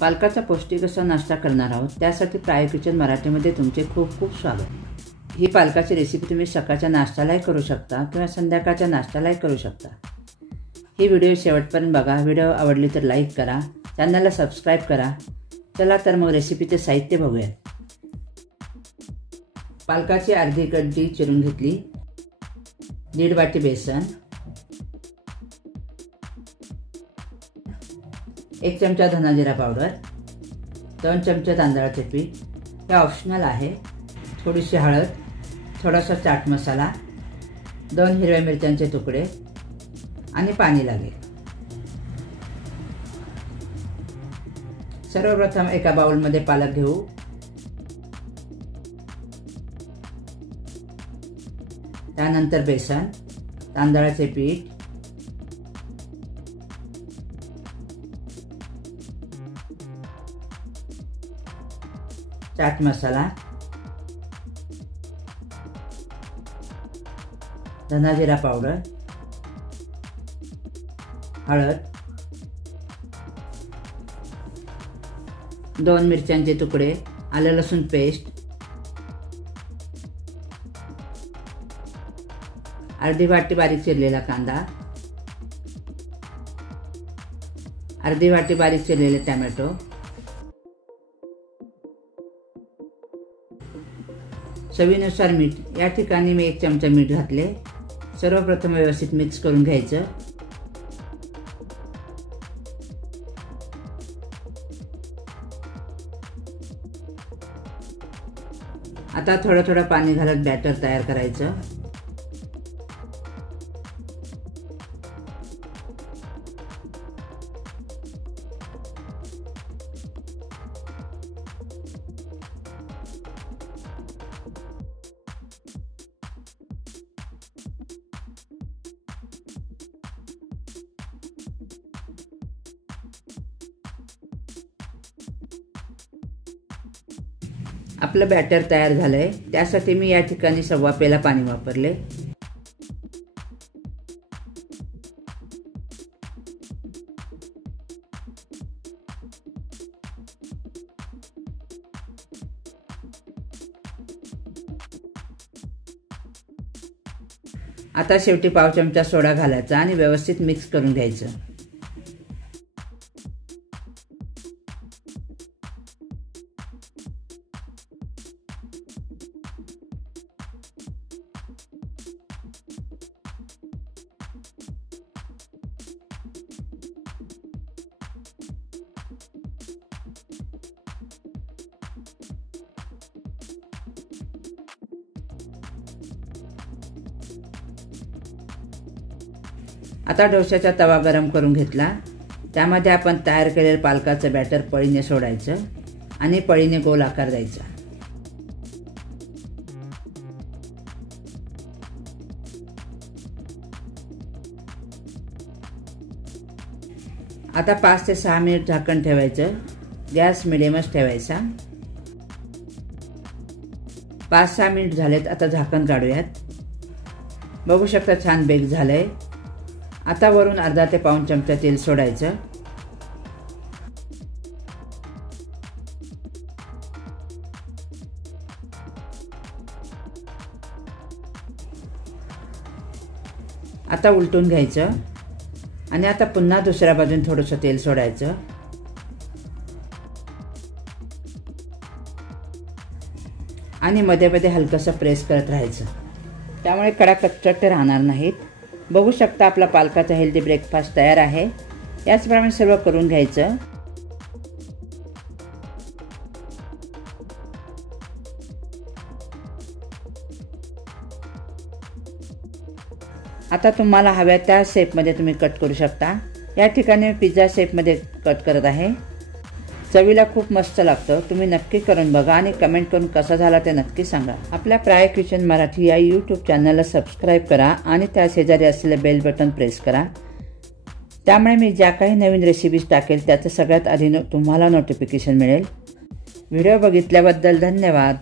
पालकाचा पौष्टिक असा नाश्ता करणार आहोत। त्यासाठी प्राय किचन मराठीमध्ये तुमचे खूप खूप स्वागत। ही पालकाची रेसिपी तुम्ही सकाळच्या नाश्त्यालाही करू शकता किंवा संध्याकाळच्या नाश्त्यालाही करू शकता। ही व्हिडिओ शेवटपर्यंत बघा। व्हिडिओ आवडली तर लाईक करा, चॅनलला सबस्क्राइब करा। चला तर मग रेसिपीचे साहित्य बघूया। पालकाची अर्धी गड्डी चिरून घेतली, 1.5 वाटी बेसन, 1 चमचा धना जिरा पावडर, 2 चमचे तांदळाचे पीठ, हे ऑप्शनल आहे, थोडीशी हळद, थोडासा चाट मसाला, 2 हिरव्या मिरच्यांचे तुकडे आणि पाणी लागेल। सर्वप्रथम एका बाउलमध्ये पालक घेऊ। त्यानंतर बेसन, तांदळाचे पीठ, चाट मसाला, धना जिरा पावडर, हळद, 2 मिरच्यांचे तुकडे, आलं लसूण पेस्ट, अर्धी वाटी बारीक चिरलेला कांदा, अर्धी वाटी बारीक चिरलेले टोमॅटो, चवीनुसार मीठ। या ठिकाणी मी 1 चमचा मीठ घातले। सर्वप्रथम व्यवस्थित मिक्स करून घ्यायचं। आता थोडं थोडं पाणी घालत बॅटर तयार करायचं। आपलं बॅटर तयार झालंय। त्यासाठी मी या ठिकाणी 1.25 पेला पाणी वापरले। आता शेवटी पाव चमचा सोडा घालायचा आणि व्यवस्थित मिक्स करून घ्यायचं। आता डोश्याचा तवा गरम करून घेतला। त्यामध्ये आपण तयार केलेलं पालकाचं बॅटर पळीने सोडायचं आणि पळीने गोल आकार द्यायचा। आता 5 ते 6 मिनिट झाकण ठेवायचं। गॅस मिडियमच ठेवायचा। 5-6 मिनिट झालेत। आता झाकण काढूयात। बघू शकता छान बेक झालंय। आता वरून अर्धा ते पाऊण चमचा तेल सोडायचं। आता उलटून घ्यायचं आणि आता पुन्हा दुसऱ्या बाजून थोडंसं तेल सोडायचं आणि मध्ये मध्ये हलकंसं प्रेस करत राहायचं। त्यामुळे कडा कचकट राहणार नाहीत। बघू शकता आपला पालकाचा हेल्दी ब्रेकफास्ट तयार आहे। याचप्रमाणे सर्व करून घ्यायचं। आता तुम्हाला हव्या त्या शेपमध्ये तुम्ही कट करू शकता। या ठिकाणी पिझ्झा शेपमध्ये कट करत आहे। चवीला खूप मस्त लागतं। तुम्ही नक्की करून बघा आणि कमेंट करून कसा झाला ते नक्की सांगा। आपल्या प्राय किचन मराठी या यूट्यूब चॅनलला सबस्क्राइब करा आणि त्या शेजारी असलेले बेल बटन प्रेस करा। त्यामुळे मी ज्या काही नवीन रेसिपीज टाकेल त्याचं सगळ्यात आधी तुम्हाला नोटिफिकेशन मिळेल। व्हिडिओ बघितल्याबद्दल धन्यवाद।